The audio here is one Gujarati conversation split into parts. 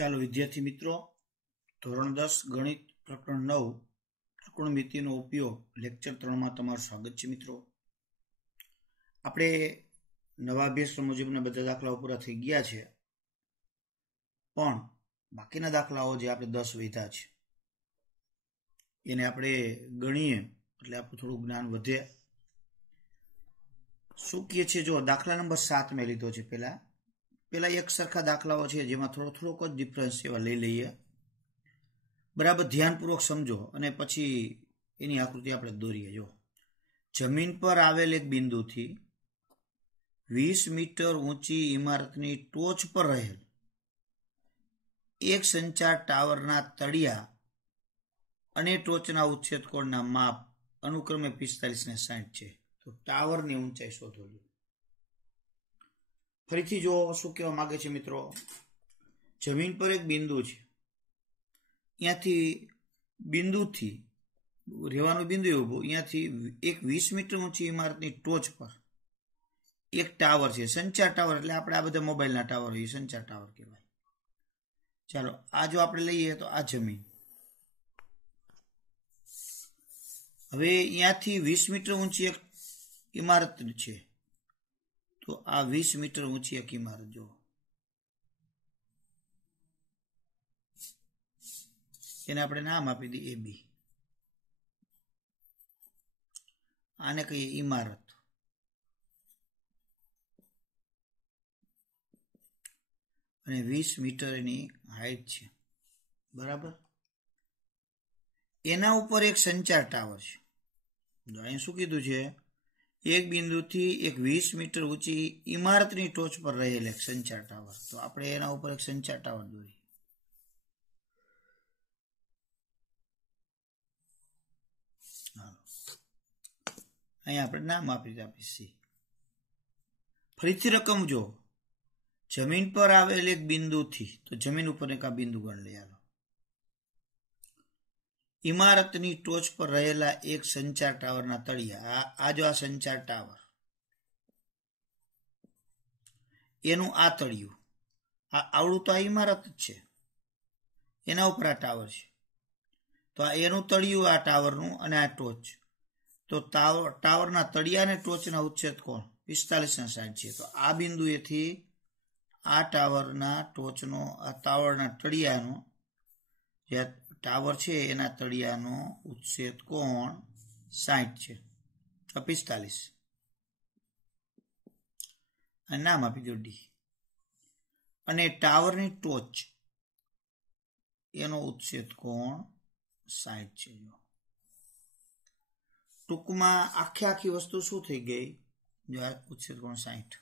ચાલો વિદ્યાર્થી મિત્રો, ધોરણ 10 ગણિત પ્રકરણ 9 ત્રિકોણમિતિનો ઉપયોગ લેક્ચર 3 માં તમારું સ્વાગત છે. મિત્રો, આપણે નવા અભ્યાસક્રમ મુજબના બધા દાખલાઓ પૂરા થઈ ગયા છે, પણ બાકીના દાખલાઓ જે આપણે 10 વધ્યા છે એને આપણે ગણીએ એટલે આપણું થોડું જ્ઞાન વધે. શું કહે છે? જો દાખલા નંબર 7 મેં લીધો છે. પેલા એક સરખા દાખલાઓ છે જેમાં થોડોક જ ડિફરન્સ એવા લઈ લઈએ. બરાબર ધ્યાનપૂર્વક સમજો અને પછી એની આકૃતિ આપણે દોરીએ. જો જમીન પર આવેલ એક બિંદુથી 20 મીટર ઊંચી ઇમારતની ટોચ પર રહેલ એક સંચાર ટાવરના તળિયા અને ટોચના ઉચ્છેદ કોણના માપ અનુક્રમે 45 ને 60 છે. તો ટાવરની ઊંચાઈ શોધો. ફરીથી જો શું કહેવા માંગે છે મિત્રો, જમીન પર એક બિંદુ છે, અહીંયાથી બિંદુથી રહેવાનું બિંદુ ઊભું, અહીંયાથી એક 20 મીટર ઊંચી ઇમારતની ટોચ પર એક ટાવર છે, સંચાર ટાવર. એટલે આપણે આ બધા મોબાઈલના ટાવર હોય, સંચાર ટાવર કહેવાય. ચાલો આ જો આપણે લઈએ તો આ જમીન, હવે અહીંયાથી 20 મીટર ઊંચી એક ઇમારત છે. તો આ 20 મીટર ઊંચી એક ઇમારત જો, એને આપણે નામ આપી દઈએ AB. આને કહીએ ઇમારત. અને 20 મીટર એની હાઈટ છે. બરાબર. એના ઉપર એક સંચાર ટાવર છે. અહીં શું કીધું છે? એક બિંદુથી એક 20 મીટર ઊંચી ઇમારતની ટોચ પર રહેલ એક સંચાર ટાવર. તો આપણે એના ઉપર એક સંચાર ટાવર દોરીએ. અહીંયા આપણે નામ આપી C. ફરીથી રકમ જો, જમીન પર આવેલ એક બિંદુથી, તો જમીન ઉપર એક આ બિંદુ ગણ લઈ. હાલો, ઇમારતની ટોચ પર રહેલા એક સંચાર ટાવરના તળિયા, આ જો આ સંચાર ટાવર, એનું આ તળિયું, આ આવડું તો આ ઇમારત જ છે, એના ઉપર આ ટાવર છે. તો આ એનું તળિયું આ ટાવરનું અને આ ટોચ. તો ટાવરના તળિયા અને ટોચના ઉચ્છેદ કોણ 45 ને 60 છે. તો આ બિંદુએથી આ ટાવરના ટોચનો, આ ટાવરના તળિયાનો, જે ટાવર છે એના તળિયાનો ઉચ્છેદ કોણ 60 છે, 45. અને નામ આપી દો D. અને ટાવરની ટોચ, એનો ઉચ્છેદ કોણ 60 છે. ટૂંકમાં આખી વસ્તુ શું થઈ ગઈ? જો આ ઉચ્છેદ કોણ 60,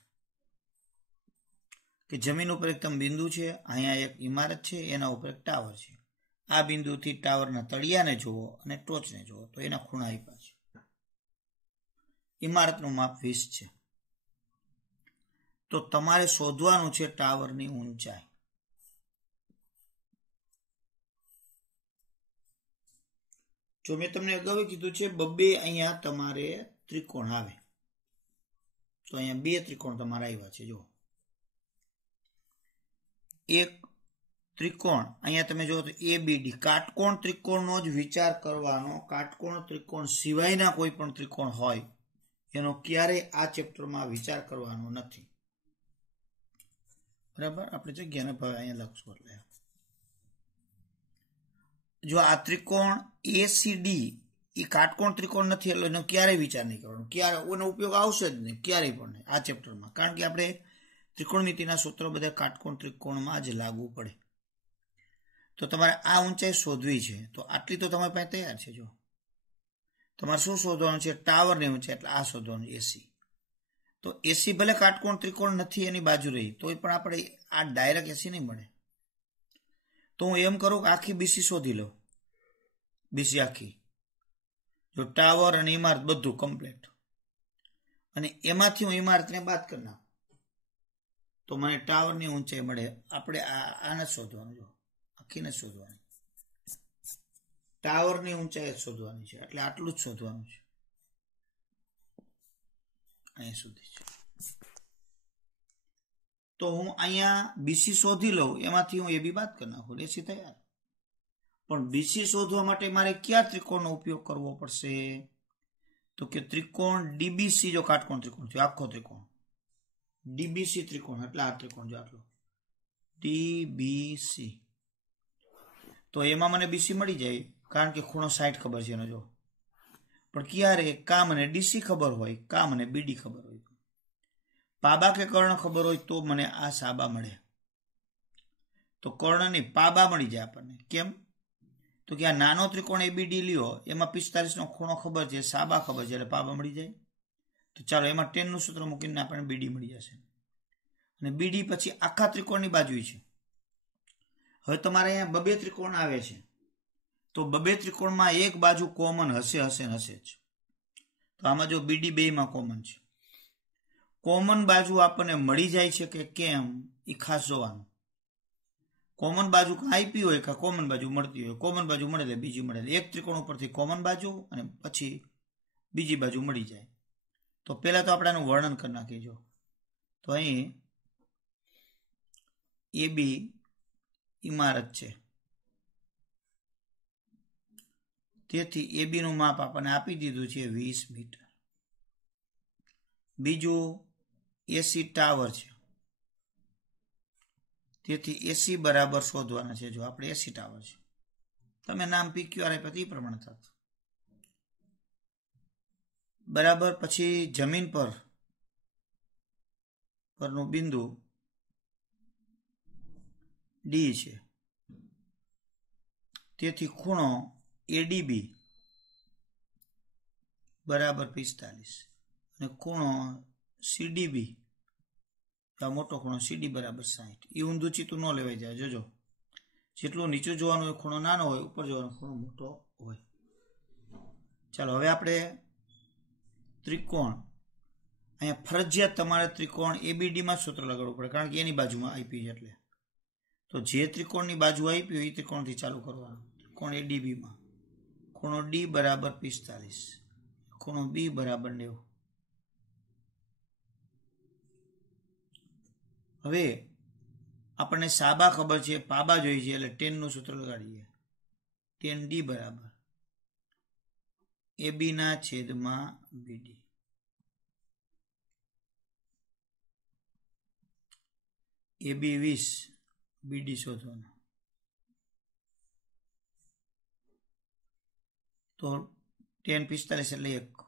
કે જમીન ઉપર એકદમ બિંદુ છે, અહીંયા એક ઇમારત છે, એના ઉપર એક ટાવર છે. આ બિંદુથી ટાવરના તળિયાને જુઓ અને ટોચને જુઓ તો એના ખૂણા આપ્યા છે. ઇમારતનું માપ 20 છે. તો તમારે શોધવાનું છે ટાવરની ઊંચાઈ. જો મેં તમને અગાઉ કીધું છે, બબ્બે અહીંયા તમારે ત્રિકોણ આવે. તો અહીંયા 2 ત્રિકોણ તમારે આવ્યા છે. જો એક ત્રિકોણ અહીંયા તમે જો તો ABD, કાટકોણ ત્રિકોણનો જ વિચાર કરવાનો. કાટકોણ ત્રિકોણ સિવાયના કોઈ પણ ત્રિકોણ હોય એનો ક્યારેય આ ચેપ્ટરમાં વિચાર કરવાનો નથી. બરાબર, આપણે જગ્યાને ભાવે અહીંયા લખશું. એટલે જો આ ત્રિકોણ ACD એ કાટકોણ ત્રિકોણ નથી, એટલે એનો ક્યારેય વિચાર નહીં કરવાનો. ક્યારે એનો ઉપયોગ આવશે જ નહીં, ક્યારેય પણ નહીં આ ચેપ્ટરમાં. કારણ કે આપણે ત્રિકોણમિતિના સૂત્રો બધા કાટકોણ ત્રિકોણમાં જ લાગુ પડે. તો તમારે આ ઊંચાઈ શોધવી છે. તો આટલી તો તમારી પાસે તૈયાર છે. જો તમારે શું શોધવાનું છે? ટાવરની ઊંચાઈ, એટલે આ શોધવાનું AC. તો AC ભલે કાટકોણ ત્રિકોણ નથી એની બાજુ રહી, તોય પણ આપણે આ ડાયરેક્ટ AC નહીં મળે. તો હું એમ કરું કે આખી BC શોધી લઉં. BC આખી, જો ટાવર અને ઇમારત બધું કમ્પ્લીટ, અને એમાંથી હું ઇમારતને બાદ કરી નાખું તો મને ટાવરની ઊંચાઈ મળે. આપણે આને શોધવાનું, જો આખીને શોધવાની, ટાવરની ઊંચાઈ જ શોધવાની છે. એટલે આટલું જ શોધવાનું છે, અહીં સુધી છે. તો હું અહીંયા બીસી શોધી લઉં, એમાંથી હું એબી બાદ કરી નાખું, એસી તૈયાર. પણ બીસી શોધવા માટે મારે કયા ત્રિકોણનો ઉપયોગ કરવો પડશે? તો કે ત્રિકોણ ડીબીસી, જો કાટકોણ ત્રિકોણ થયો આખો ત્રિકોણ, ડીબીસી ત્રિકોણ એટલે આ ત્રિકોણ જો આટલો ડીબીસી, તો એમાં મને બીસી મળી જાય કારણ કે ખૂણો 60 ખબર છે એનો. જો પણ ક્યારે કા મને ડીસી ખબર હોય, કા મને બીડી ખબર હોય, પાબા કે કર્ણ ખબર હોય તો મને આ સાબા મળે. તો કર્ણની પાબા મળી જાય આપણને. કેમ? તો કે આ નાનો ત્રિકોણ એબીડી લ્યો, એમાં 45 નો ખૂણો ખબર છે, સાબા ખબર છે, એટલે પાબા મળી જાય. તો ચાલો એમાં 10 નું સૂત્ર મૂકીને આપણને બીડી મળી જશે. અને બીડી પછી આખા ત્રિકોણની બાજુ છે. હવે તમારે અહીંયા બબે ત્રિકોણ આવે છે, તો બબે ત્રિકોણમાં એક બાજુ કોમન હશે જ. તો આમાં જો બીડી બેમાં કોમન છે, કોમન બાજુ આપણને મળી જાય છે કે કેમ એ ખાસ જોવાનું. કોમન બાજુ આપી હોય કે કોમન બાજુ મળતી હોય, કોમન બાજુ મળે બીજી મળે, એક ત્રિકોણ ઉપરથી કોમન બાજુ અને પછી બીજી બાજુ મળી જાય. તો પહેલા તો આપણે આનું વર્ણન કરી નાખીએ. તો અહીં એબી ઇમારત છે, તેથી એબી નું માપ આપણને આપી દીધું છે 20 મીટર. બીજું એસી ટાવર છે, તેથી એસી બરાબર શોધવાના છે. જો આપણે એસી ટાવર છે, તમે નામ PQR આપ્યા એ પ્રમાણે થતું બરાબર. પછી જમીન પરનું બિંદુ ડી છે, તેથી ખૂણો એડીબી બરાબર 45 અને ખૂણો સીડીબી, મોટો ખૂણો સીડી બરાબર 60. એ ઊંધું ચીતું ન લેવાઈ જાય. જોજો જેટલું નીચું જોવાનું હોય ખૂણો નાનો હોય, ઉપર જોવાનો ખૂણો મોટો હોય. ચાલો હવે આપણે ત્રિકોણ, અહીંયા ફરજિયાત તમારે ત્રિકોણ એબીડીમાં સૂત્ર લગાડવું પડે કારણ કે એની બાજુમાં આપી છે. એટલે તો જે ત્રિકોણની બાજુ આપી હોય એ ત્રિકોણથી ચાલુ કરવાનું. ત્રિકોણ એડીબીમાં ખૂણો ડી બરાબર 45, ખૂણો બી બરાબર 90. હવે આપણને સાબા ખબર છે, પાબા જોઈએ છે, એટલે 10 નું સૂત્ર લગાડીએ. 10D બરાબર એબી ના છેદમાં બીડી. એબી 20, બીડી શોધવાના. તો 10 45 એટલે 1,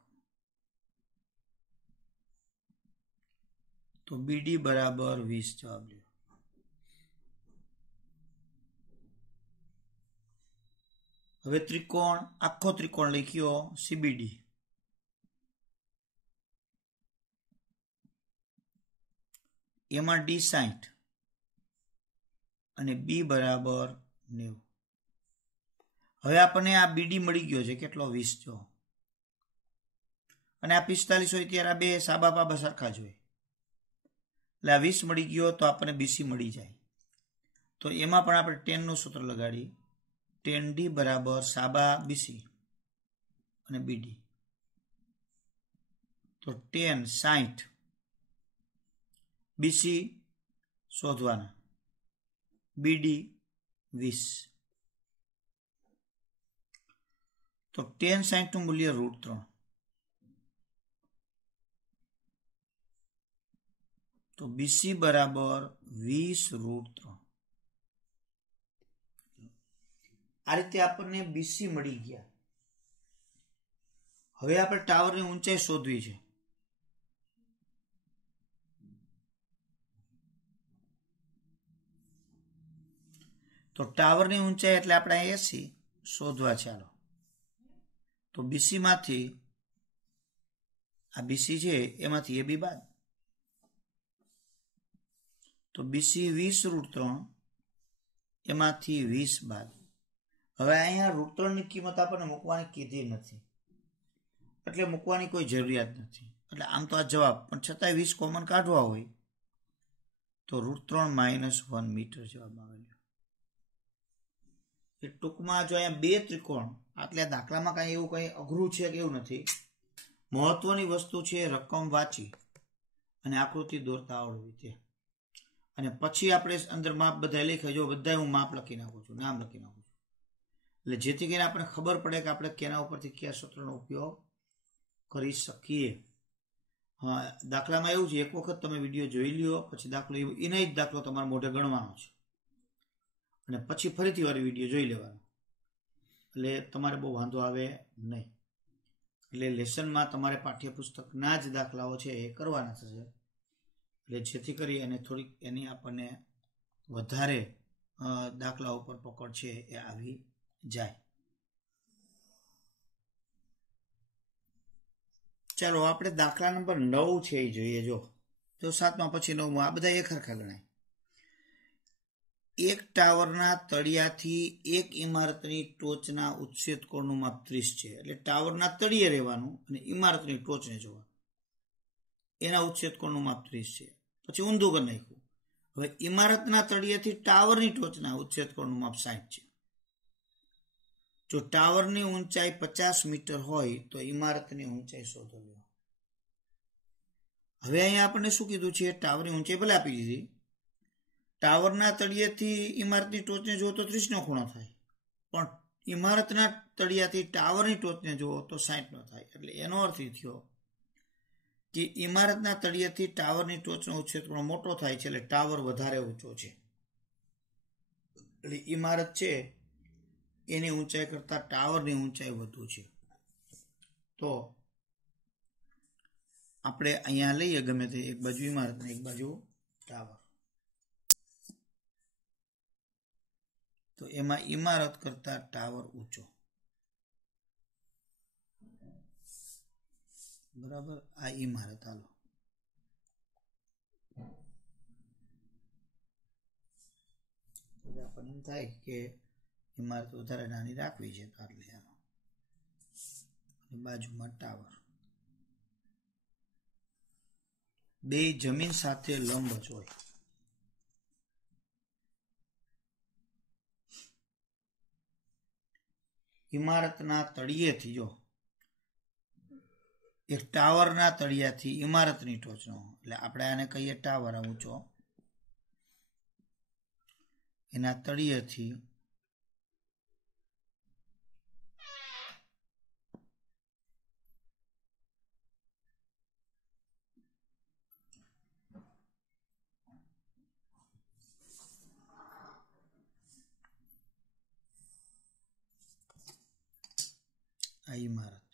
તો બીડી બરાબર 20 જવાબ લ્યો. હવે ત્રિકોણ, આખો ત્રિકોણ લખ્યો સીબીડી, એમાં ડી 60 અને બી બરાબર 90. હવે આપણને આ બીડી મળી ગયો છે કેટલો 20 જો, અને આ 45 હોય ત્યારે આ બે સાબા પાબા સરખા જ હોય, એટલે આ 20 મળી ગયો તો આપણને બીસી મળી જાય. તો એમાં પણ આપણે 10 નું સૂત્ર લગાડી. 10D બરાબર સાબા બીસી અને બીડી. તો 10 60 બીસી શોધવાના, બીડી 20. તો 10 60 નું મૂલ્ય √3. તો બીસી બરાબર 20 √3. આ રીતે આપણને બીસી મળી ગયા. હવે આપણે ટાવરની ઊંચાઈ શોધવી છે. તો ટાવરની ઊંચાઈ એટલે આપણે એસી શોધવા. ચાલો તો બીસી માંથી આ બીસી છે એમાંથી એ બી બાદ, તો બીસી 20 √3 એમાંથી 20 બાદ. હવે અહીંયા √3 ની કિંમત આપણને મૂકવાની કીધી નથી, એટલે મૂકવાની કોઈ જરૂરિયાત નથી. એટલે આમ તો આ જવાબ, પણ છતાંય 20 કોમન કાઢવા હોય તો √3 - 1 મીટર જવાબ આવેલો. ટૂંકમાં જો અહીંયા બે ત્રિકોણ, એટલે દાખલામાં કઈ એવું કઈ અઘરું છે કે એવું નથી. મહત્વની વસ્તુ છે રકમ વાંચી અને આકૃતિ દોરતા આવડવી. અને પછી આપણે અંદર માપ બધા લખાય, જો બધા હું માપ લખી નાખું છું, નામ લખી નાખું છું, એટલે જેથી કરીને આપણે ખબર પડે કે આપણે કેના ઉપરથી કયા સૂત્રનો ઉપયોગ કરી શકીએ. હા, દાખલામાં એવું છે, એક વખત તમે વિડીયો જોઈ લ્યો, પછી દાખલો એના જ દાખલો તમારે મોઢે ગણવાનો છે અને પછી ફરીથી વાર વિડીયો જોઈ લેવાનો, એટલે તમારે બહુ વાંધો આવે નહીં. એટલે લેસનમાં તમારે પાઠ્યપુસ્તકના જ દાખલાઓ છે એ કરવાના થશે, એટલે જેથી કરી અને થોડીક એની આપણને વધારે દાખલા ઉપર પકડ છે એ આવી જાય. ચાલો આપણે દાખલા નંબર 9 છે એ જોઈએ. જો 7માં પછી 9માં આ બધા એક સરખા ગણાય. એક ટાવરના તળિયાથી એક ઇમારતની ટોચના ઉચ્છેદ કોણનું માપ 30 છે. એટલે ટાવરના તળિયે રહેવાનું અને ઇમારતની ટોચને જોવાનું, એના ઉચ્છેદ કોણનું માપ 30 છે. પછી ઊંધું કરી નાખ્યું. હવે ઇમારતના તળિયેથી ટાવરની ટોચના ઉચ્છેદ કોણનું માપ 60 છે. જો ટાવરની ઊંચાઈ 50 મીટર હોય તો ઇમારતની ઊંચાઈ શોધો. હવે અહીંયા આપણને શું કીધું છે? ટાવરની ઊંચાઈ ભલે આપી દીધી, ટાવરના તળિયેથી ઇમારતની ટોચને જુઓ તો 30 નો ખૂણો થાય, પણ ઇમારતના તળિયાથી ટાવરની ટોચને જુઓ તો 60 નો થાય. એટલે એનો અર્થ એ થયો કે ઇમારતના તળિયેથી ટાવરની ટોચનો ઉચ્છેદ કોણ મોટો થાય છે, એટલે ટાવર વધારે ઊંચો છે. એટલે ઇમારત છે એની ઊંચાઈ કરતા ટાવરની ઊંચાઈ વધુ છે. તો આપણે અહીંયા લઈએ ગમે તે એક બાજુ ઇમારત ને એક બાજુ ટાવર, તો એમાં ઇમારત કરતા ટાવર ઊંચો. બરાબર, આ ઇમારત. હાલો, આપણને એમ થાય કે ઇમારત વધારે નાની રાખવી છે, તો બાજુમાં ટાવર. બે જમીન સાથે લંબ હોય. ઇમારતના તળિયેથી, જો એક ટાવરના તળિયાથી ઇમારતની ટોચનો, એટલે આપણે આને કહીએ ટાવર ઊંચો, એના તળિયેથી આ ઇમારત.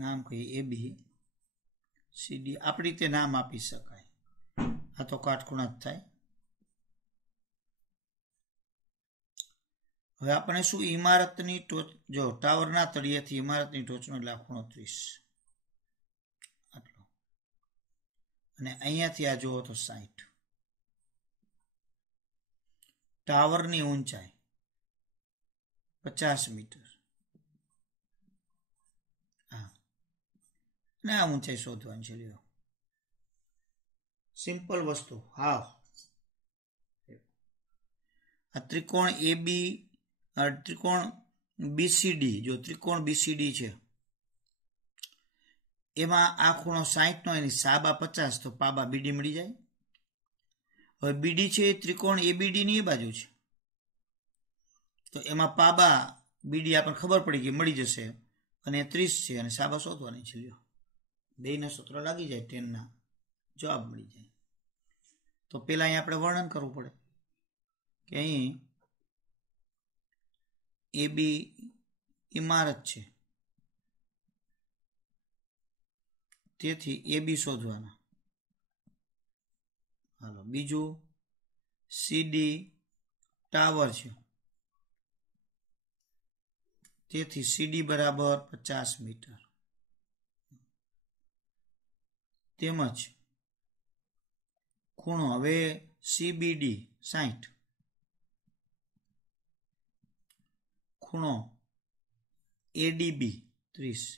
નામ કહીએ ABCD. આપણી રીતે નામ આપી શકાય. આ તો કાટખૂણા જ થાય. હવે આપણે શું, ઇમારતની ટોચ, જો ટાવરના તળિયેથી ઇમારતની ટોચનો એટલે ખૂણો 30 આટલો, અને અહીંયાથી આ જુઓ તો 60. ટાવરની ઊંચાઈ 50 મીટર. હા, ને આ ઊંચાઈ શોધવાની છે. લ્યો, સિમ્પલ વસ્તુ. હા, આ ત્રિકોણ ત્રિકોણ BCD, જો ત્રિકોણ BCD છે એમાં આ ખૂણો 60 નો, એની સાબા 50, તો પાબા BD મળી જાય. હવે BD છે એ ત્રિકોણ ABD ની બાજુ છે, તો એમાં પાબા BD આપણને ખબર પડી કે મળી જશે, અને 30 છે અને સાબા શોધવાની છે. લ્યો, બેના સૂત્ર લાગી જાય, 10 ના જવાબ મળી જાય. તો પેલા અહીં આપણે વર્ણન કરવું પડે કે અહીં AB ઇમારત છે, તેથી AB શોધવાના. હાલો, બીજું CD ટાવર છે, તેથી CD બરાબર 50 મીટર. તેમજ ખૂણો, હવે CBD 60, ખૂણો ADB 30.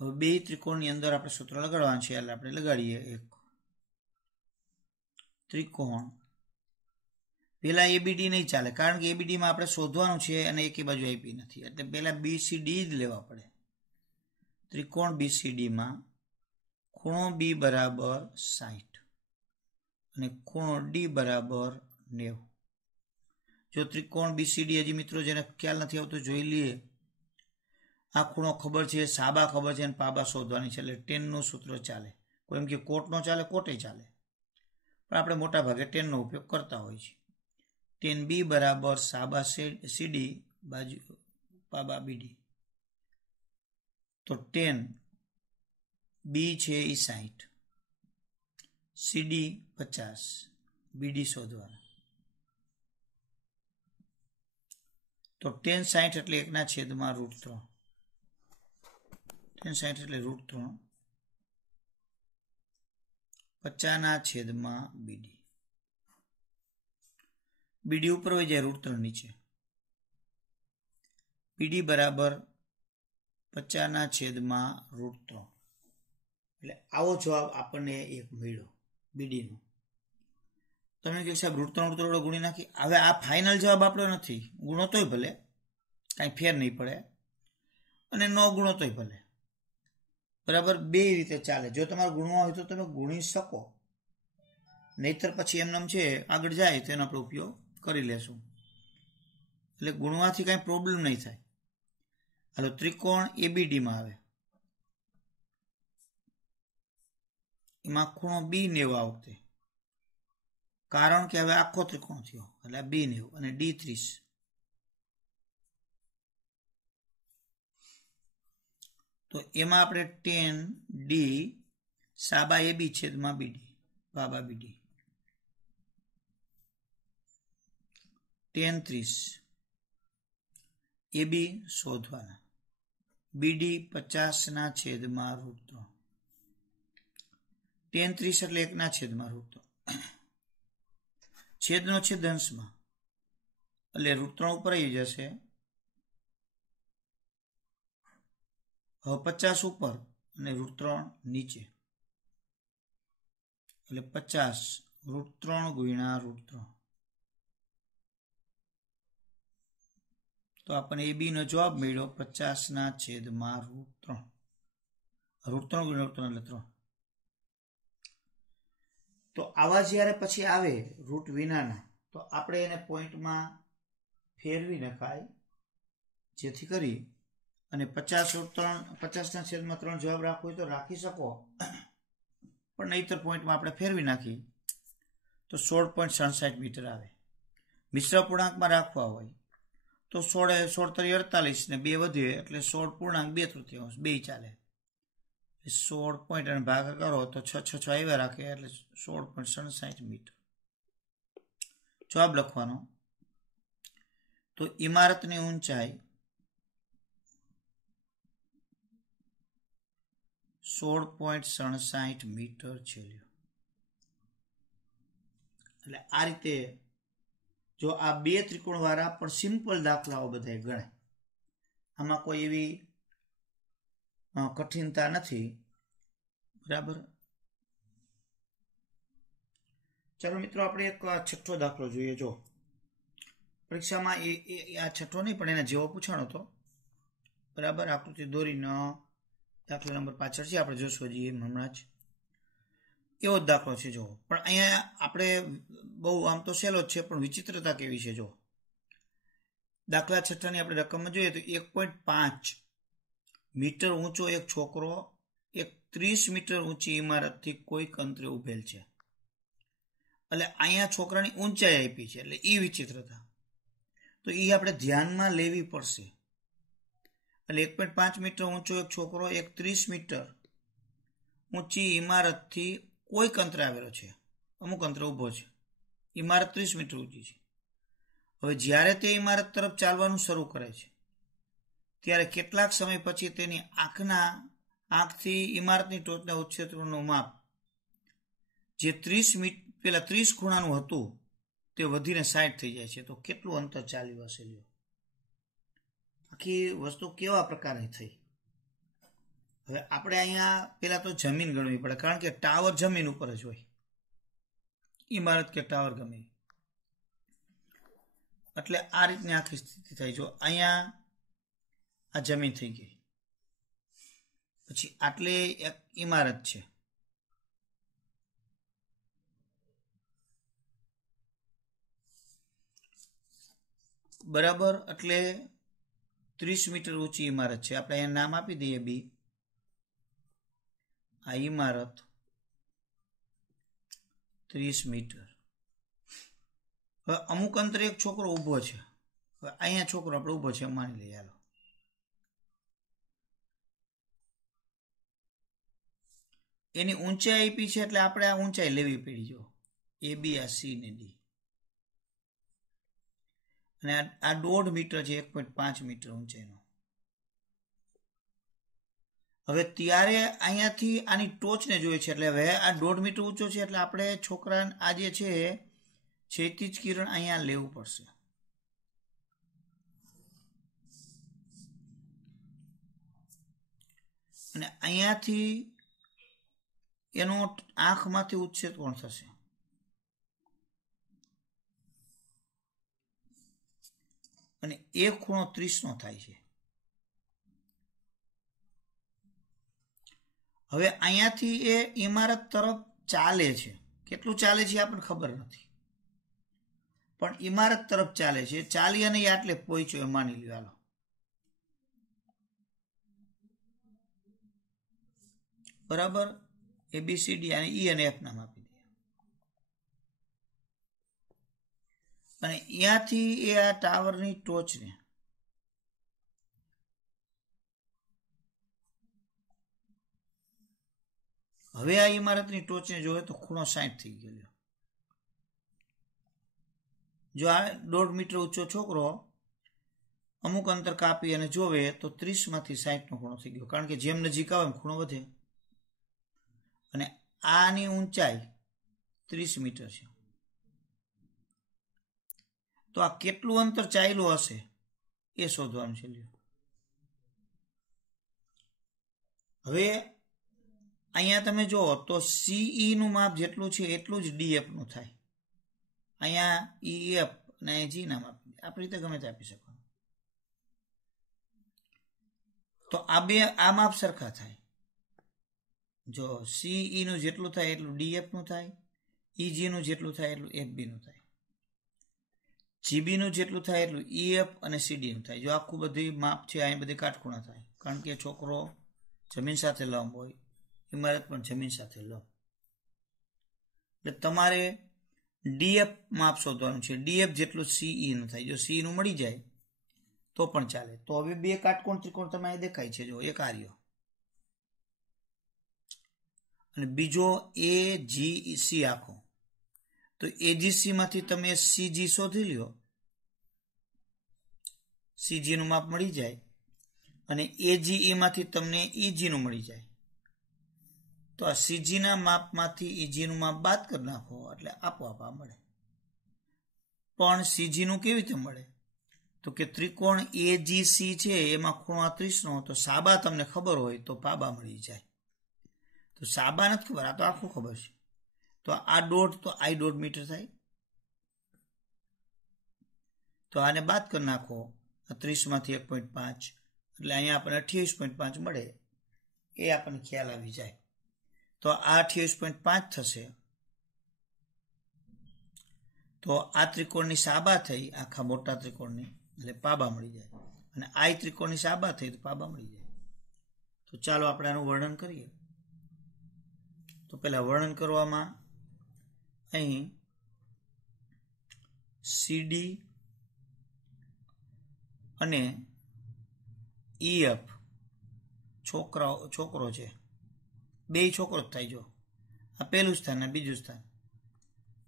હવે બે ત્રિકોણની અંદર આપણે સૂત્ર લગાડવાનું છે, એટલે આપણે લગાડીએ. એક ત્રિકોણ પહેલા એબીડી નહીં ચાલે, કારણ કે એબીડીમાં આપણે શોધવાનું છે અને એકી બાજુ આપી નથી, એટલે પહેલા બીસીડી જ લેવા પડે. ત્રિકોણ બીસીડીમાં ખૂણો બી બરાબર 60 અને ખૂણો ડી બરાબર 90. જો ત્રિકોણ બીસીડી હજી મિત્રો જેને ખ્યાલ નથી આવતો જોઈ લઈએ. આ ખૂણો ખબર છે, સાબા ખબર છે અને પાબા શોધવાની છે, એટલે ટેનનું સૂત્ર ચાલે. કોઈ એમ કે કોટનો ચાલે, કોટે ચાલે, પણ આપણે મોટા ભાગે ટેનનો ઉપયોગ કરતા હોય છે. ટેન બી બરાબર સાબા સીડી બાજુ પાબા બીડી. તો ટેન બી છે એ 60, સીડી 50, બીડી શોધવાના. તો ટેન 60 એટલે 1/√3. ટેન 60 એટલે √3. 50/, બીડી. બીડી ઉપર હોય જાય, √3 નીચે. બીડી બરાબર 50/√3. એટલે આવો જવાબ આપણને એક મળ્યો બીડીનો. તમે કહો સાહેબ √3 ગુણી નાખી. હવે આ ફાઇનલ જવાબ આપણો નથી, ગુણો તોય ભલે, કાંઈ ફેર નહીં પડે, અને ન ગુણો તોય ભલે. બરાબર, બે રીતે ચાલે. જો તમારે ગુણવા હોય તો તમે ગુણી શકો, નહીતર પછી એમનેમ છે આગળ જાય તેનો આપણે ઉપયોગ કરી લેશું. એટલે ગુણવાથી કાંઈ પ્રોબ્લેમ નહીં થાય. હાલો, ત્રિકોણ એબીડીમાં આવે, એમાં ખૂણો બી 90 આ વખતે, કારણ કે હવે આખો ત્રિકોણ થયો, એટલે બી 90 અને ડી 30. તો એમાં આપણે ટેન ડી સાબા એબી છેદમાં બીડી બાબા બીડી. ટેન 30 એબી શોધવાના. બીડી 50/√3. ટેન 30 એટલે 1/√3. છેદનો છેદ અંશમાં, એટલે √3 ઉપર આવી જશે. હવે 50 ઉપર અને √3 નીચે, એટલે 50 √3 ગુણ્યા √3. તો આપણને એ બી નો જવાબ મળ્યો 50/√3. √3 ગુણ્યા √3 એટલે 3. તો આવા જ્યારે પછી આવે રૂટ વિનાના, તો આપણે એને પોઈન્ટમાં ફેરવી નખાય, જેથી કરી અને 50/3 જવાબ રાખવો હોય તો રાખી શકો, પણ નહીતર પોઈન્ટમાં આપણે ફેરવી નાખી તો 16.67 મીટર આવે. મિશ્ર પૂર્ણાંકમાં રાખવા હોય તો 16 ને 2 વધે એટલે 16.2 બે ચાલે. 16 પોઈન્ટ અને ભાગ કરો તો 6 આવ્યા રાખે, એટલે 16.67 મીટર જવાબ લખવાનો. તો ઇમારતની ઊંચાઈ 16.67 મીટર છે. એટલે આ રીતે જો આ બે ત્રિકોણ વાળા પણ સિમ્પલ દાખલાઓ બધા ગણે, આમાં કોઈ એવી કઠિનતા નથી. બરાબર, ચાલો મિત્રો આપણે એક છઠ્ઠો દાખલો જોઈએ. જો પરીક્ષામાં આ છઠ્ઠો નહીં પણ એના જેવો પૂછાણો હતો. બરાબર, આકૃતિ દોરીને દાખલા નંબર પાછળ છે, આપણે જોશું હજી હમણાં જ. એવો જ દાખલો છે જો, પણ અહીંયા આપણે બહુ આમ તો સહેલો જ છે, પણ વિચિત્રતા કેવી છે જો. દાખલા છઠ્ઠાની આપણે રકમમાં જોઈએ તો 1.5 મીટર ઊંચો એક છોકરો એક 30 મીટર ઊંચી ઇમારતથી કોઈક અંતરે ઉભેલ છે. એટલે અહીંયા છોકરાની ઊંચાઈ આપી છે, એટલે એ વિચિત્રતા, તો એ આપણે ધ્યાનમાં લેવી પડશે. એટલે 1.5 મીટર ઊંચો એક છોકરો એક 30 મીટર ઊંચી ઇમારતથી કોઈક અંતરે આવેલો છે, અમુક અંતરે ઊભો છે. ઇમારત 30 મીટર ઊંચી છે. હવે જ્યારે તે ઇમારત તરફ ચાલવાનું શરૂ કરે છે ત્યારે કેટલાક સમય પછી તેની આંખથી ઇમારતની ટોચના ઉચ્ચત્વનું માપ જે 30 ખૂણાનું હતું તે વધીને 60 થઈ જાય છે. તો કેટલું અંતર ચાલ્યું હશે? લ્યો, આખી વસ્તુ કેવા પ્રકારની થઈ. હવે આપણે અહીંયા પેલા તો જમીન ગણવી પડે, કારણ કે ટાવર જમીન ઉપર જ હોય, ઇમારત કે ટાવર ગમે. એટલે આ રીતની આખી સ્થિતિ થાય. જો અહીંયા આ જમીન થઈ ગઈ, પછી આટલે એક ઇમારત છે, બરાબર, એટલે 30 મીટર ઊંચી ઇમારત છે. આપણે અહીંયા નામ આપી દઈએ બી. આ ઇમારત 30 મીટર. હવે અમુક અંતરે એક છોકરો ઊભો છે. હવે અહીંયા છોકરો આપણે ઊભો છે માની લઈએ. હાલો, એની ઊંચાઈ આપી છે એટલે આપણે આ ઊંચાઈ લેવી પડી. જો એ બી, આ સી ને ડી, અને આ 1.5 મીટર છે, 1.5 મીટર ઊંચાઈનો. હવે ત્યારે અહીંયાથી આની ટોચને જોઈએ છે, એટલે હવે આ 1.5 મીટર ઊંચો છે એટલે આપણે છોકરા આ જે છે ક્ષિતિજ કિરણ અહીંયા લેવું પડશે. અને અહીંયાથી એનો આંખમાંથી ઉચ્છેદ કોણ થશે? અને એ ખૂણો 30 નો થાય છે. હવે અહીંયાથી એ ઇમારત તરફ ચાલે છે. કેટલું ચાલે છે આપણને ખબર નથી, પણ ઇમારત તરફ ચાલે છે. ચાલી અને આટલે પહોંચ્યો માની લ્યો. હાલો, બરાબર, ABCD અને E અને F નામ આપી દે. અને અહીંયાથી એ આ ટાવરની ટોચને હવે આ ઇમારતની ટોચને જોવે તો ખૂણો 60 થઈ ગયો. જો આ 1.5 મીટર ઊંચો છોકરો અમુક અંતર કાપી અને જોવે તો 30 માંથી 60 નો ખૂણો થઈ ગયો, કારણ કે જેમ નજીક આવે એમ ખૂણો વધે. અને આની ઊંચાઈ 30 મીટર છે. તો આ કેટલું અંતર ચાલ્યું હશે એ શોધવાનું છે. હવે અહીંયા તમે જુઓ તો CE નું માપ જેટલું છે એટલું જ DF નું થાય. અહીંયા EF અને G નામ આપી દે. આપણી રીતે ગમે તે આપી શકો. તો આ બે આ માપ સરખા થાય. જો CE નું જેટલું થાય એટલું DF નું થાય, EG નું જેટલું થાય એટલું FB નું થાય, GB નું જેટલું થાય એટલું EF અને CD નું થાય. જો આખું બધી માપ છે અહીં બધી કાટખૂણા થાય, કારણ કે છોકરો જમીન સાથે લંબ હોય, ઇમારત પણ જમીન સાથે લંબ. એટલે તમારે DF માપ શોધવાનું છે. DF જેટલું CE નું થાય. જો CE નું મળી જાય તો પણ ચાલે. તો હવે બે કાટકોણ ત્રિકોણ તમે અહીં દેખાય છે. જો એક આર્યો અને બીજો AGC આખો. તો AGC માંથી તમે CG શોધી લ્યો, CG નું માપ મળી જાય, અને AGE માંથી તમને EG નું મળી જાય. તો આ CG ના માપમાંથી EG નું માપ બાદ કરી નાખો એટલે આપોઆપ આ મળે. પણ CG નું કેવી રીતે મળે? તો કે ત્રિકોણ AGC છે એમાં ખૂણો 30 નો, તો સાબા તમને ખબર હોય તો પાબા મળી જાય. તો સાબા નથી ખબર, આ તો આખું ખબર છે. તો આ 1.5 તો આ 1.5 મીટર થાય. તો આને બાદ કરી નાખો, 30 માંથી 1.5 એટલે અહીંયા આપણને 28.5 મળે. એ આપણને ખ્યાલ આવી જાય. તો આ 28.5 થશે. તો આ ત્રિકોણની સાબા થઈ, આખા મોટા ત્રિકોણની, એટલે પાબા મળી જાય. અને આ ત્રિકોણની સાબા થઈ તો પાબા મળી જાય. તો ચાલો આપણે આનું વર્ણન કરીએ. તો પહેલા વર્ણન કરવામાં અહીં CD અને EF છોકરો છે, બે છોકરો જ થાય. જો આ પહેલું સ્થાન અને બીજું સ્થાન,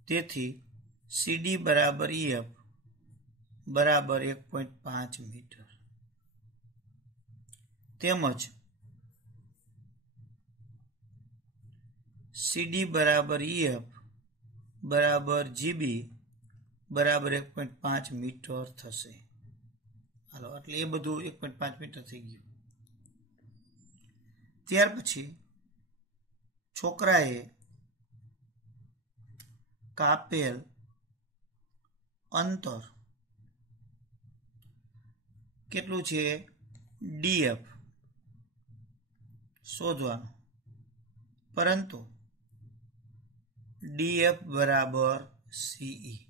તેથી CD બરાબર EF બરાબર 1.5 મીટર. તેમજ CD બરાબર EF બરાબર GB બરાબર 1.5 મીટર થશે. હાલો, એટલે એ બધું 1.5 મીટર થઈ ગયું. ત્યાર પછી છોકરાએ કાપેલ અંતર કેટલું છે ડીએફ શોધવાનું, પરંતુ ડીએફ બરાબર સીઈ.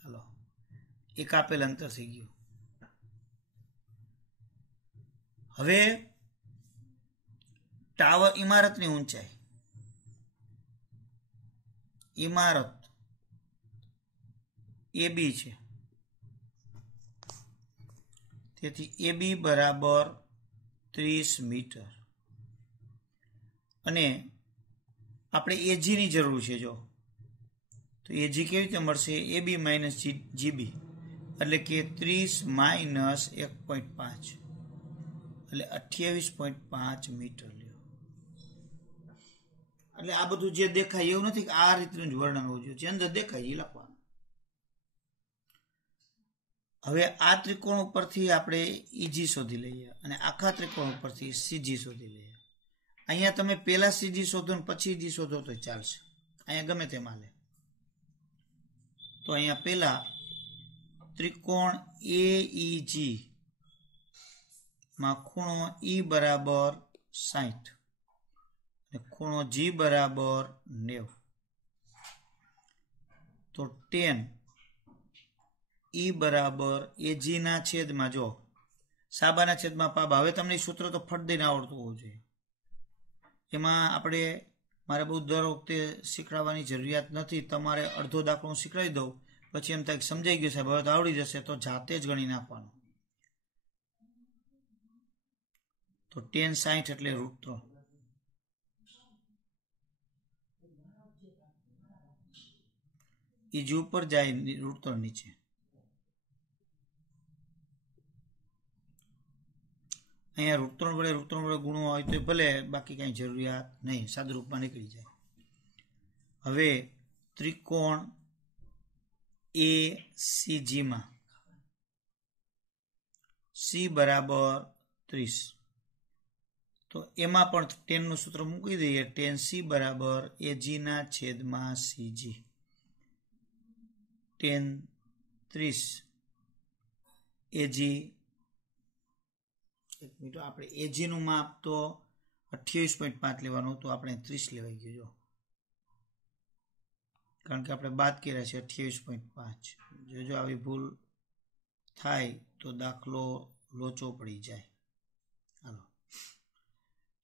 હાલો, એક આપેલ અંતર થઈ ગયું. હવે ટાવર ઇમારતની ઊંચાઈ, ઇમારત AB છે, તેથી AB બરાબર 30 મીટર. અને આપણે એજીની જરૂર છે. જો તો એજી કેવી રીતે મળશે? AB માઇનસ જીબી, એટલે કે 30 માઇનસ 1.5 એટલે 28.5 મીટર લ્યો. એટલે આ બધું જે દેખાય એવું નથી કે આ રીતનું જ વર્ણન હોવું જોઈએ, જે અંદર દેખાય એ લખવાનું. હવે આ ત્રિકોણ ઉપરથી આપણે ઈજી શોધી લઈએ અને આખા ત્રિકોણ ઉપરથી સીજી શોધી લઈએ. અહીંયા તમે પહેલા સીજી શોધો ને પછી ઈજી શોધો તો ચાલશે, અહીંયા ગમે તે માલે. તો અહીંયા પહેલા ત્રિકોણ AEG માં ખૂણો E બરાબર 60 અને ખૂણો G બરાબર 90. તો tan E બરાબર AG ના છેદમાં, જો સાબાના છેદમાં પાબા. હવે તમને સૂત્ર તો ફટ દઈને આવડતું હોવું જોઈએ. એમાં આપણે મારે બહુ દર વખતે શીખવાડવાની જરૂરિયાત નથી. તમારે અડધો દાખલો હું શીખવાડી દઉં, પછી એમ થાય સમજાઈ ગયું સાહેબ હવે તો આવડી જશે, તો જાતે જ ગણી નાખવાનું. તો tan 60 એટલે √3. ઈજી ઉપર જાય, √3 નીચે. અહીંયા √3 વડે ગુણો હોય તો ભલે, બાકી કઈ જરૂરિયાત નહીં, સાદુરૂપમાં નીકળી જાય. હવે ત્રિકોણ ACG માં C બરાબર 30, તો એમાં પણ tan નું સૂત્ર મૂકી દઈએ. tan C બરાબર AG ના છેદમાં CG. tan 30 AG, એક મિનિટ, આપણે AG નું માપ તો 28.5 લેવાનું, તો આપણે 30 લેવાઈ ગયું. જો કારણ કે આપણે બાદ કર્યા છે 28.5. જો આવી ભૂલ થાય તો દાખલો લોચો પડી જાય. હાલો,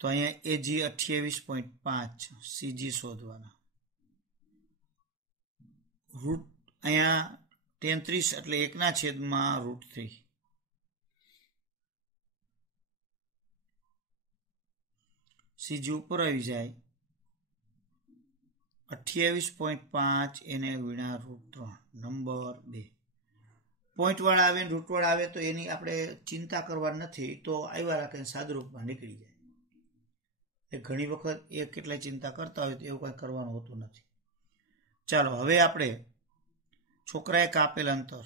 તો અહીંયા AG 28.5, CG શોધવાના. રૂટ અહીંયા tan 30 એટલે 1 છેદમાં √3. CG ઉપર આવી જાય 28.5 એને વિના √3. નંબર 2 પોઈન્ટ વાળા આવે ને રૂટ વાળા આવે તો એની આપણે ચિંતા કરવા નથી, તો આવ્યા રાખે સાદુરૂપમાં નીકળી જાય. ઘણી વખત એ કેટલાય ચિંતા કરતા હોય તો એવું કંઈ કરવાનું હોતું નથી. ચાલો, હવે આપણે છોકરાએ કાપેલ અંતર,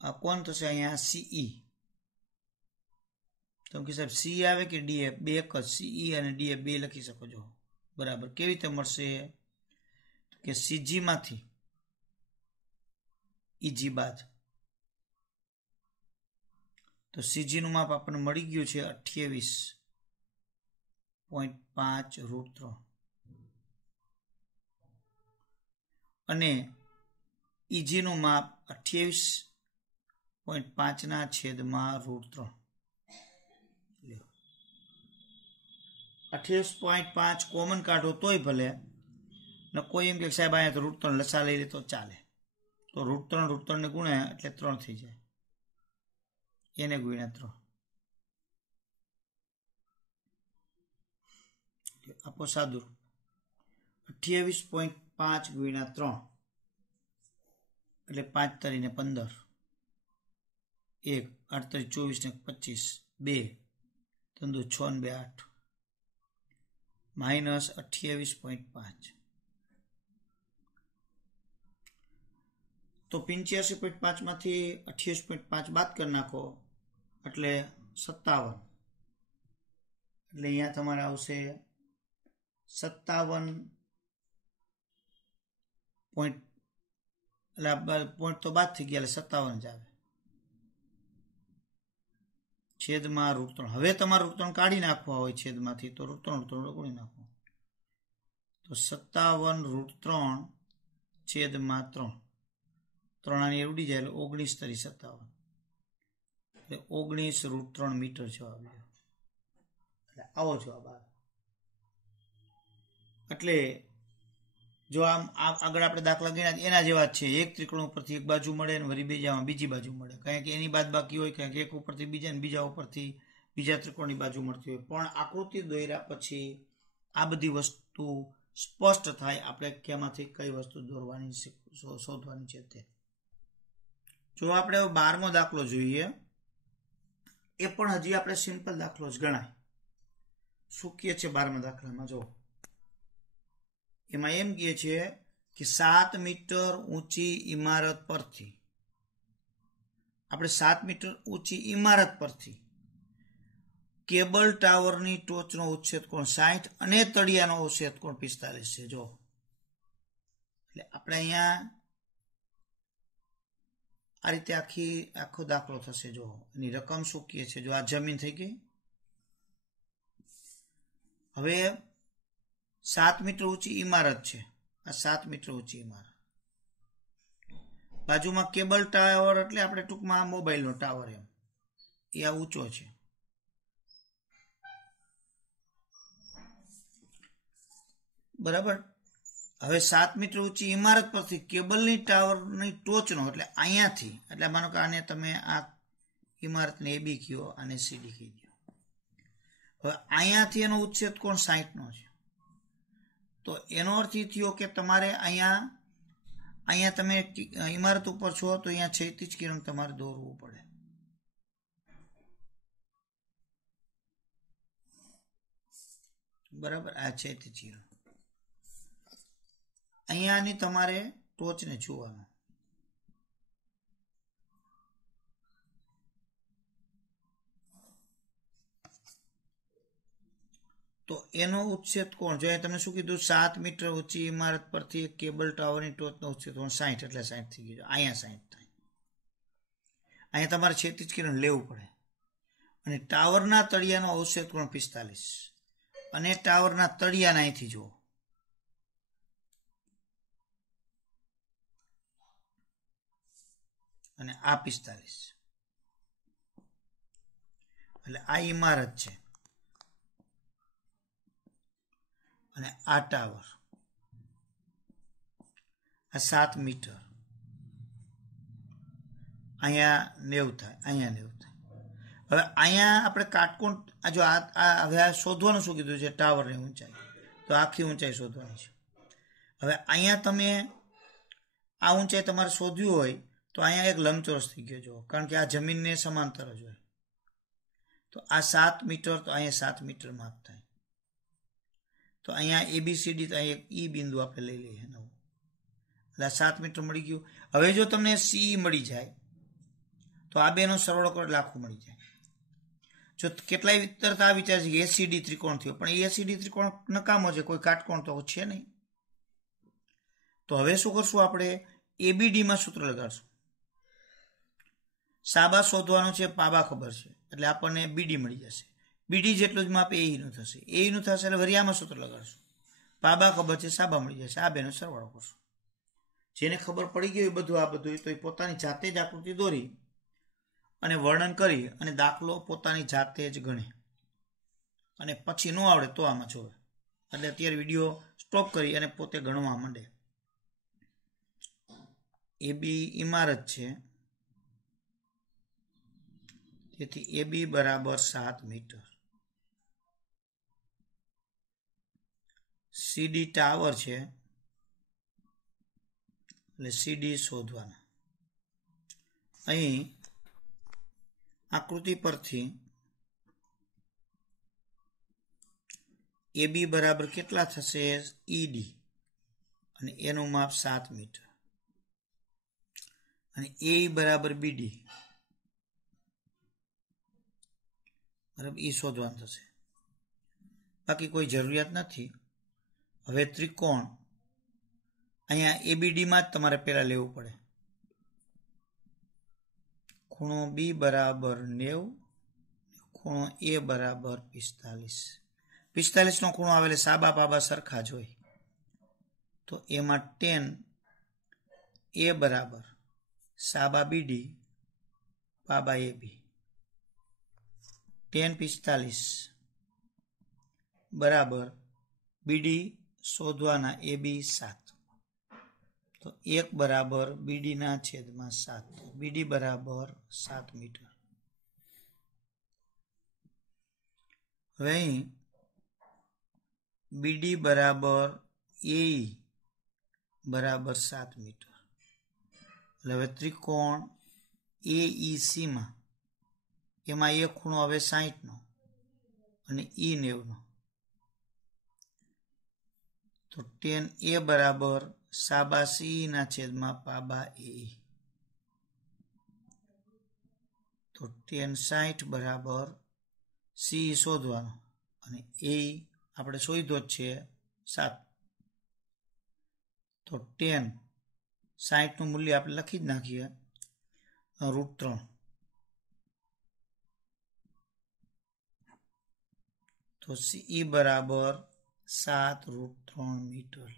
આ કોણ થશે? અહીંયા CE. તો કે સાહેબ C આવે કે DF? બે એક જ, CE અને DF બે લખી શકો છો. બરાબર. કેવી રીતે મળશે? કે CG માંથી EG બાદ, તો CG નું માપ આપણને મળી ગયું છે 28.5 √3 અને EG નું માપ 28.5 ના છેદમાં √3. 28.5 કોમન કાઢો તોય ભલે, ને કોઈ એમ કે સાહેબ અહીંયા તો √3 લસા લઈ લે તો ચાલે. તો √3 ને ગુણ્યા એટલે 3 થઈ જાય, એને ગુણ્યા 3. આપો સાદું. 28.5 ગુણ્યા 3 એટલે 5 તરીને 15, 1 8 તરી 24 ને 25, 2 તંદુ 6 ને 2 8 માઇનસ 28.5. તો 85.5 માંથી 28.5 બાદ કરી નાખો એટલે 57. એટલે અહીંયા તમારે આવશે 57 પોઈન્ટ એટલે પોઈન્ટ તો બાદ થઈ ગયા એટલે 57 જ આવે છેદમાં √3. હવે તમારે √3 કાઢી નાખવા હોય છેદમાંથી તો √3 ઓગળી નાખો તો 57 √3 છેદમાં 3. 3 આની ઉડી જાય એટલે 19 તરી 57 એટલે 19 √3 મીટર જવાબ આવ્યો. એટલે આવો જવાબ આવે. એટલે જો આમ આગળ આપણે દાખલા ગણ્યા એના જેવા જ છે. એક ત્રિકોણ ઉપરથી એક બાજુ મળે અને વળી બીજી બાજુ મળે. કારણ કે એની બાદ બાકી હોય, કારણ કે એક ઉપરથી બીજા ને બીજા ઉપરથી બીજા ત્રિકોણની બાજુ મળતી હોય. પણ આકૃતિ દોર્યા પછી આ બધી વસ્તુ સ્પષ્ટ થાય આપણે ક્યાંમાંથી કઈ વસ્તુ દોરવાની શોધવાની છે તે. જો આપણે 12મો દાખલો જોઈએ, એ પણ હજી આપણે સિમ્પલ દાખલો જ ગણાય. શું કહે છે 12મા દાખલામાં? જો એમાં એમ કહે છે કે 7 મીટર ઊંચી ઇમારત પરથી, આપણે 7 મીટર ઊંચી ઇમારત પરથી કેબલ ટાવરની ટોચનો ઉચ્છેદ કોણ 60 અને તળિયાનો ઉચ્છેદ કોણ 45 છે. જો એટલે આપણે અહીંયા આ રીતે આખો દાખલો થશે. જો એની રકમ શું કહે છે? જો આ જમીન થઈ ગઈ. હવે 7 મીટર ઊંચી ઇમારત છે. આ 7 મીટર ઊંચી ઇમારત, બાજુમાં કેબલ ટાવર એટલે આપણે ટૂંકમાં મોબાઈલનો ટાવર, એમ એ આ ઊંચો છે. બરાબર. હવે 7 મીટર ઊંચી ઇમારત પરથી કેબલની ટાવરની ટોચનો એટલે અહીંયાથી, એટલે માનો કે આને તમે આ ઇમારતને AB કહો, આને CD કહી દો. હવે અહીંયાથી એનો ઉચ્છેદ કોણ 60નો છે. તો એનો અર્થ એ થયો કે તમારે અહીંયા તમે ઇમારત ઉપર છો તો અહીંયા ક્ષૈતિજ કિરણ તમારે દોરવું પડે. બરાબર. આ ક્ષૈતિજ કિરણ અહીંયાની તમારે ટોચને જોવાનું. તો એનો ઉચ્છેદ કોણ જોઈએ? તમે શું કીધું? 7 મીટર ઊંચી ઇમારત પરથી કેબલ ટાવરની ટોચનો ઉચ્છેદ કોણ 60 એટલે 60 થઈ ગયો. અહીંયા 60 થાય. અહીંયા તમારે ક્ષૈતિજ કિરણ લેવું પડે. અને ટાવરના તળિયાનો ઉચ્છેદ કોણ 45 અને ટાવરના તળિયાના અહીંથી જુઓ અને આ 45 એટલે આ ઇમારત છે અને આ ટાવર, આ 7 મીટર, અહીંયા 90 થાય, અહીંયા 90 થાય. હવે અહીંયા આપણે કાટકોણ જો હવે આ શોધવાનું શું કીધું છે? ટાવરની ઊંચાઈ. તો આખી ઊંચાઈ શોધવાની છે. હવે અહીંયા તમે આ ઊંચાઈ તમારે શોધવી હોય તો અહીંયા એક લંબચોરસ થઈ ગયો જો, કારણ કે આ જમીનને સમાંતર જ હોય. તો આ 7 મીટર, તો અહીંયા 7 મીટર માપ થાય. તો અહીંયા ABCD, તો અહીંયા એક E બિંદુ આપણે લઈ લઈએ નવું, એટલે 7 મીટર મળી ગયું. હવે જો તમને CE મળી જાય તો આ બેનો સરવાળો કરો એટલે આખું મળી જાય. જો કેટલાય તરત આ વિચાર છે કે ACD ત્રિકોણ થયો, પણ ACD ત્રિકોણ નકામો છે, કોઈ કાટકોણ તો છે નહીં. તો હવે શું કરશું? આપણે ABDમાં સૂત્ર લગાડશું. સાબા શોધવાનું છે, પાબા ખબર છે, એટલે આપણને BD મળી જશે. BD જેટલું જ માપ AEનું થશે. AEનું થશે એટલે વરિયામાં સૂત્ર લગાડશું. પાબા ખબર છે, સાબા મળી જશે. આ બેનો સરવાળો કરશું. જેને ખબર પડી ગઈ બધું આ બધું, તો એ પોતાની જાતે જ આકૃતિ દોરી અને વર્ણન કરી અને દાખલો પોતાની જાતે જ ગણે, અને પછી ન આવડે તો આમાં જોવે. એટલે અત્યારે વિડીયો સ્ટોપ કરી અને પોતે ગણવા માંડે. AB ઇમારત છે, તેથી AB બરાબર 7 મીટર. CD ટાવર છે એટલે CD શોધવાના. અહીં આકૃતિ પરથી AB બરાબર કેટલા થશે? ED, અને એનું માપ 7 મીટર, અને AE બરાબર BD બરાબર એ શોધવાનું થશે. બાકી કોઈ જરૂરિયાત નથી. હવે ત્રિકોણ અહીંયા એબીડીમાં જ તમારે પહેલાં લેવું પડે. ખૂણો બી બરાબર 90, ખૂણો એ બરાબર 45. 45નો ખૂણો આવે એટલે સાબા પાબા સરખા જ હોય. તો એમાં tan એ બરાબર સાબા બીડી પાબા એ બી. tan 45 બરાબર બીડી શોધવાના એ બી 7. તો 1 બરાબર બીડીના છેદમાં 7. બીડી બરાબર 7 મીટર. હવે અહીં બીડી બરાબર એ બરાબર 7 મીટર. એટલે હવે ત્રિકોણ AEC માં એમાં એક ખૂણો હવે 60નો અને E 90નો. તો tan એ બરાબર સાબા સી ના છેદમાં પાબા એ. તો tan 60 બરાબર સી શોધવાનો અને એ આપણે શોધ્યો જ છે 7. તો tan 60નું મૂલ્ય આપણે લખી જ નાખીએ √3. તો સી બરાબર 7√3 મીટર.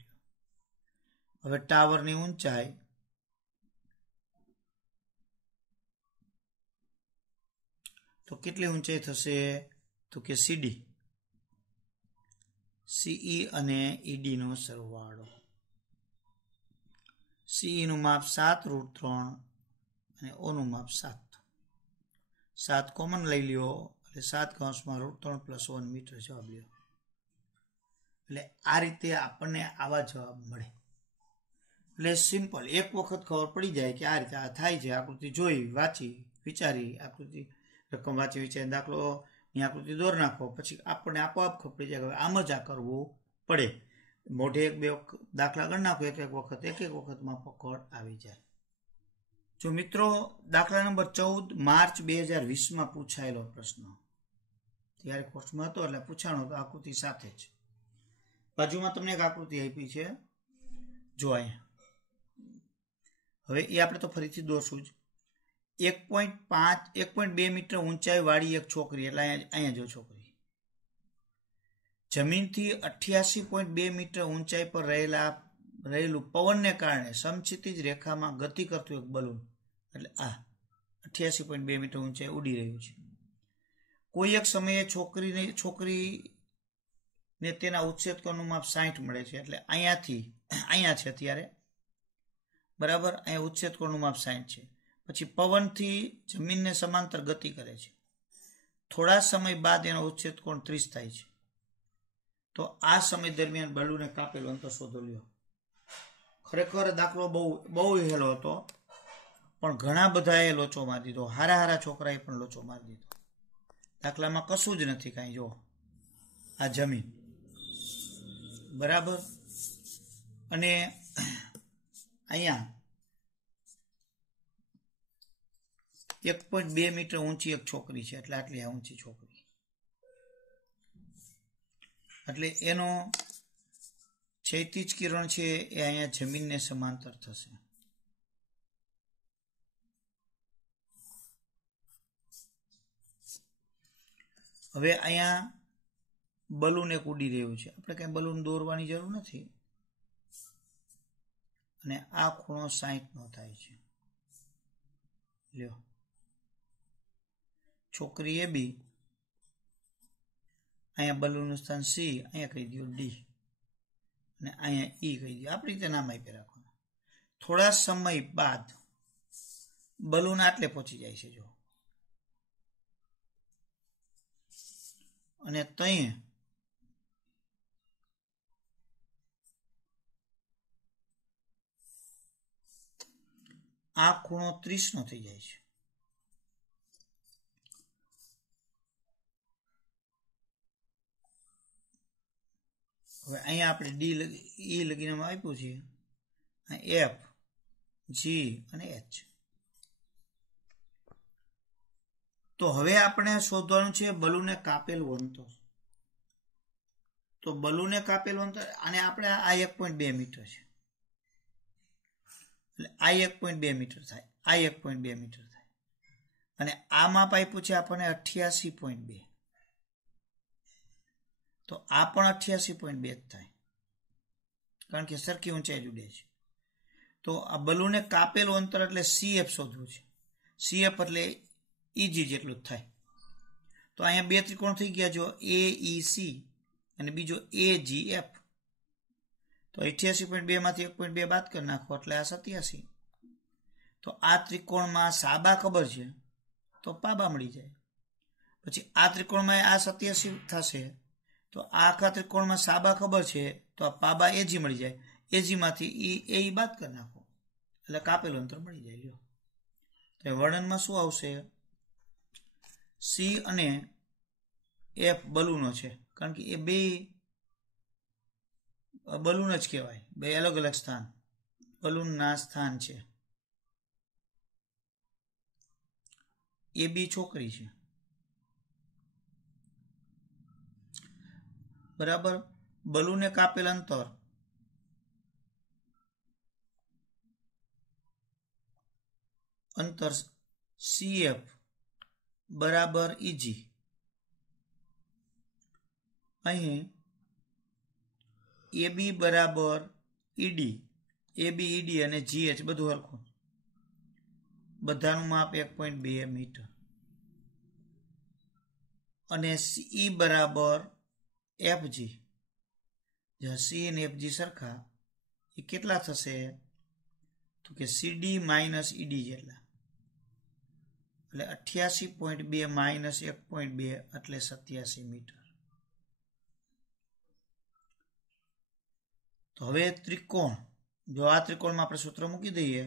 હવે ટાવરની ઊંચાઈ તો કેટલી ઊંચાઈ થશે? તો કે સીઈ અને ઈડી નો સરવાળો. સીઈ નું માપ 7√3 અને ઓ નું માપ 7. 7 કોમન લઈ લ્યો એટલે 7 કૌંસમાં √3 + 1 મીટર જવાબ લ્યો. એટલે આ રીતે આપણને આવા જવાબ મળે. એટલે સિમ્પલ, એક વખત ખબર પડી જાય કે આ રીતે આ થાય છે. આકૃતિ જોઈ, વાંચી, વિચારી, આકૃતિ રકમ વાંચી વિચારી દાખલોની આકૃતિ દોર નાખો, પછી આપણને આપોઆપ ખબર પડી જાય કે આમ જ આ કરવું પડે. મોઢે 1-2 દાખલા ગણ નાખો, એક એક વખતમાં પકડ આવી જાય. જો મિત્રો દાખલા નંબર 14 માર્ચ 2020માં પૂછાયેલો પ્રશ્ન, ત્યારે કોર્સમાં હતો એટલે પૂછાણો તો આકૃતિ સાથે જ. બાજુમાં તમને એક આકૃતિ આપી છે, જો અહીંયા. હવે એ આપણે તો ફરીથી દોરશું જ. 1.2 મીટર ઊંચાઈ વાળી એક છોકરી, એટલે અહીંયા જો છોકરી જમીનથી 88.2 મીટર ઊંચાઈ પર રહેલું પવનને કારણે સમક્ષિતિજ રેખામાં ગતિ કરતું એક બલૂન, એટલે આ 88.2 મીટર ઊંચાઈ ઉડી રહ્યું છે. કોઈ એક સમયે છોકરીને તેના ઉચ્છેદ કોણનું માપ 60 મળે છે. એટલે અહીંયા છે અત્યારે, બરાબર. અહીંયા ઉચ્છેદ કોણનું માપ 60 છે. પછી પવનથી જમીનને સમાંતર ગતિ કરે છે. થોડા સમય બાદ એનો ઉચ્છેદ કોણ 30 થાય છે. તો આ સમય દરમિયાન બલૂને કાપેલું અંતર શોધો લ્યો. ખરેખર દાખલો બહુ હેલો હતો, પણ ઘણા બધાએ લોચો મારી દીધો. હારા છોકરાએ પણ લોચો મારી દીધો. દાખલામાં કશું જ નથી કાંઈ. જો આ જમીન, બરાબર, અને અહીંયા 1.2 મીટર ઊંચી એક છોકરી છે. એટલે આટલી આ ઊંચી છોકરી, એટલે એનો ક્ષૈતિજ કિરણ છે એ અહીંયા જમીનને સમાંતર થશે. હવે અહીંયા બલૂન એક ઉડી રહ્યું છે. આપણે કઈ બલૂન દોરવાની જરૂર નથી. અને આ ખૂણો 60નો થાય છે. લ્યો, છોકરી એ બી, અહીંયા બલૂનનું સ્થાન સી, અહીંયા કહી દો ડી, અને અહીંયા ઈ કહી દો. આપણી રીતે નામ આપી રાખવાનું. થોડા સમય બાદ બલૂન આટલે પહોંચી જાય છે. જો, અને તઈ આ ખૂણો 30નો થઈ જાય છે. હવે અહીંયા આપણે ડી લગીને આપ્યું છે, એફ, જી અને એચ. તો હવે આપણે શોધવાનું છે બલૂને કાપેલું અંતર. તો બલૂને કાપેલું અંતર, અને આપણે આ 1.2 મીટર છે. એટલે આ 1.2 મીટર થાય, આ 1.2 મીટર થાય, અને આ માપ આપ્યું છે આપણને 88.2, તો આ પણ 88.2 જ થાય, કારણ કે સરખી ઊંચાઈ જુદે છે. તો આ બલૂને કાપેલું અંતર એટલે CF શોધવું છે. CF એટલે EG જેટલું જ થાય. તો અહીંયા બે ત્રિકોણ થઈ ગયા, જો AEC અને બીજો AGF. તો 88.2 માંથી 1.2 બાદ કરી નાખો એટલે આ 87. તો આ ત્રિકોણમાં સાબા ખબર છે તો પાબા મળી જાય. પછી આ ત્રિકોણમાં આ 87 થશે, તો આ આખા ત્રિકોણમાં સાબા ખબર છે તો આ પાબા AG મળી જાય. AG માંથી એ બાદ કરી નાખો એટલે કાપેલું અંતર મળી જાય. લ્યો, તો વર્ણનમાં શું આવશે? C અને F બલૂનો છે, કારણ કે એ બે બલૂન જ કહેવાય, બે અલગ અલગ સ્થાન બલૂનના સ્થાન છે. એ બી છોકરી છે, બરાબર. બલૂને કાપેલ અંતર CF બરાબર EG. અહીં AB બરાબર ED, AB ED અને GH બધું હરખું, બધાનું માપ 1.2 મીટર. અને CE બરાબર FG, જ્યાં C અને FG સરખા, એ કેટલા થશે? તો કે CD માઇનસ ED જેટલા, એટલે 88.2 માઇનસ 1.2 એટલે 87 મીટર. તો હવે ત્રિકોણ, જો આ ત્રિકોણમાં આપણે સૂત્ર મૂકી દઈએ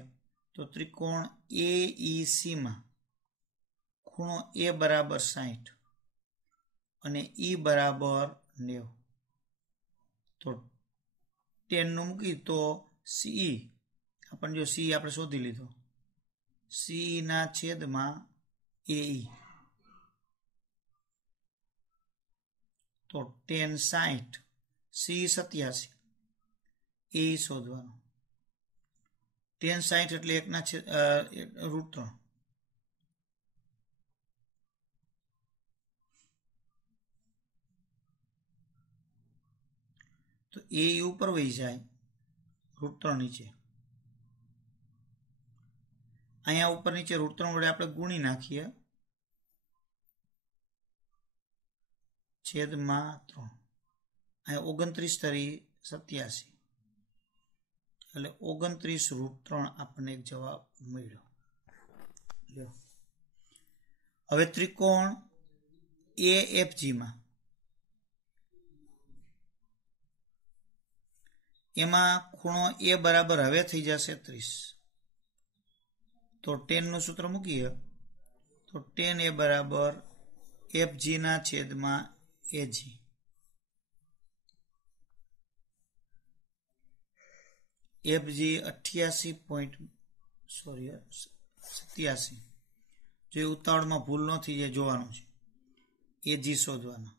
તો ત્રિકોણ AEC માં ખૂણો A બરાબર 60 અને E બરાબર 90. તો 10 નું મૂકી તો CE આપણને, જો CE આપણે શોધી લીધો, CE ના છેદમાં AE, તો 10 60, CE 87, એ શોધવાનું. 10 60 એટલે 1/√3. તો એ ઉપર વહી જાય, √3 નીચે. અહીંયા ઉપર નીચે √3 વડે આપણે ગુણી નાખીએ, છેદમાં 3. અહીંયા 29 તરી 87, એટલે 29√3 આપણને એક જવાબ મળ્યો. હવે ત્રિકોણ AFG માં, એમાં ખૂણો A બરાબર હવે થઈ જશે 30. તો 10 નું સૂત્ર મૂકીએ તો 10 A બરાબર FG ના છેદમાં AG. FG 87, જો ઉતાવળમાં ભૂલ ન થઈ જાય જોવાનું છે. AG શોધવાના.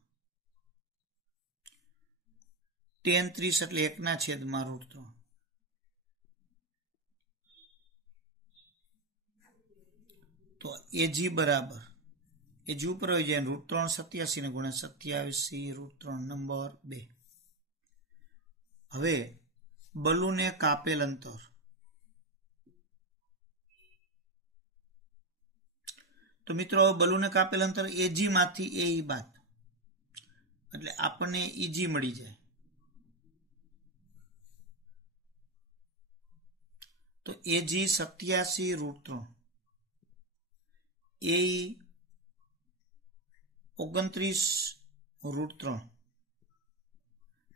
10 30 એટલે 1/√3. તો AG બરાબર, AG ઉપર આવી જાય, √3 87 ને ગુણ્યા 27 √3 નંબર 2. હવે બલૂને કાપેલ અંતર, તો મિત્રો બલૂને કાપેલ અંતર AG માંથી AE બાદ એટલે આપણને EG મળી જાય. તો AG 87√3, AE 29√3.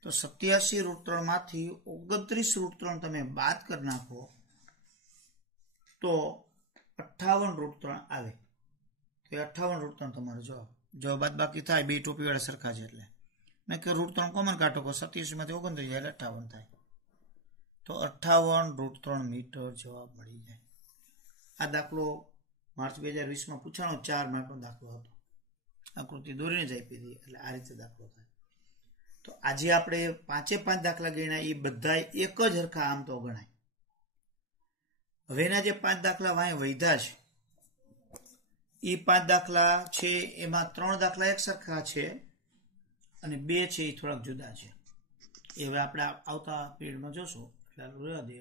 તો 87√3 માંથી 29√3 તમે બાદ કરી નાખો તો 58√3 આવે. તો 58√3 તમારો જવાબ બાદ બાકી થાય, બે ટોપી વાળા સરખા છે એટલે. ને કે √3 કોમન કાઢો, 87 માંથી 29 જાય એટલે 58 થાય. તો 58√3 મીટર જવાબ મળી જાય. આ દાખલો માર્ચ 2020 પૂછાણો 4 માર્કનો દાખલો હતો. આકૃતિ દોરીને જ આપી હતી, એટલે આ રીતે દાખલો થાય. તો આજે આપણે 5 દાખલા ગણ્યા, એ બધા એક જ હરખા આમ તો ગણાય. હવે એના જે 5 દાખલા વાંહે વધ્યા છે એ 5 દાખલા છે એમાં 3 દાખલા એક સરખા છે અને 2 છે એ થોડાક જુદા છે. એ હવે આપણે આવતા પીરિયડમાં જોશું એટલે રહેવા દે.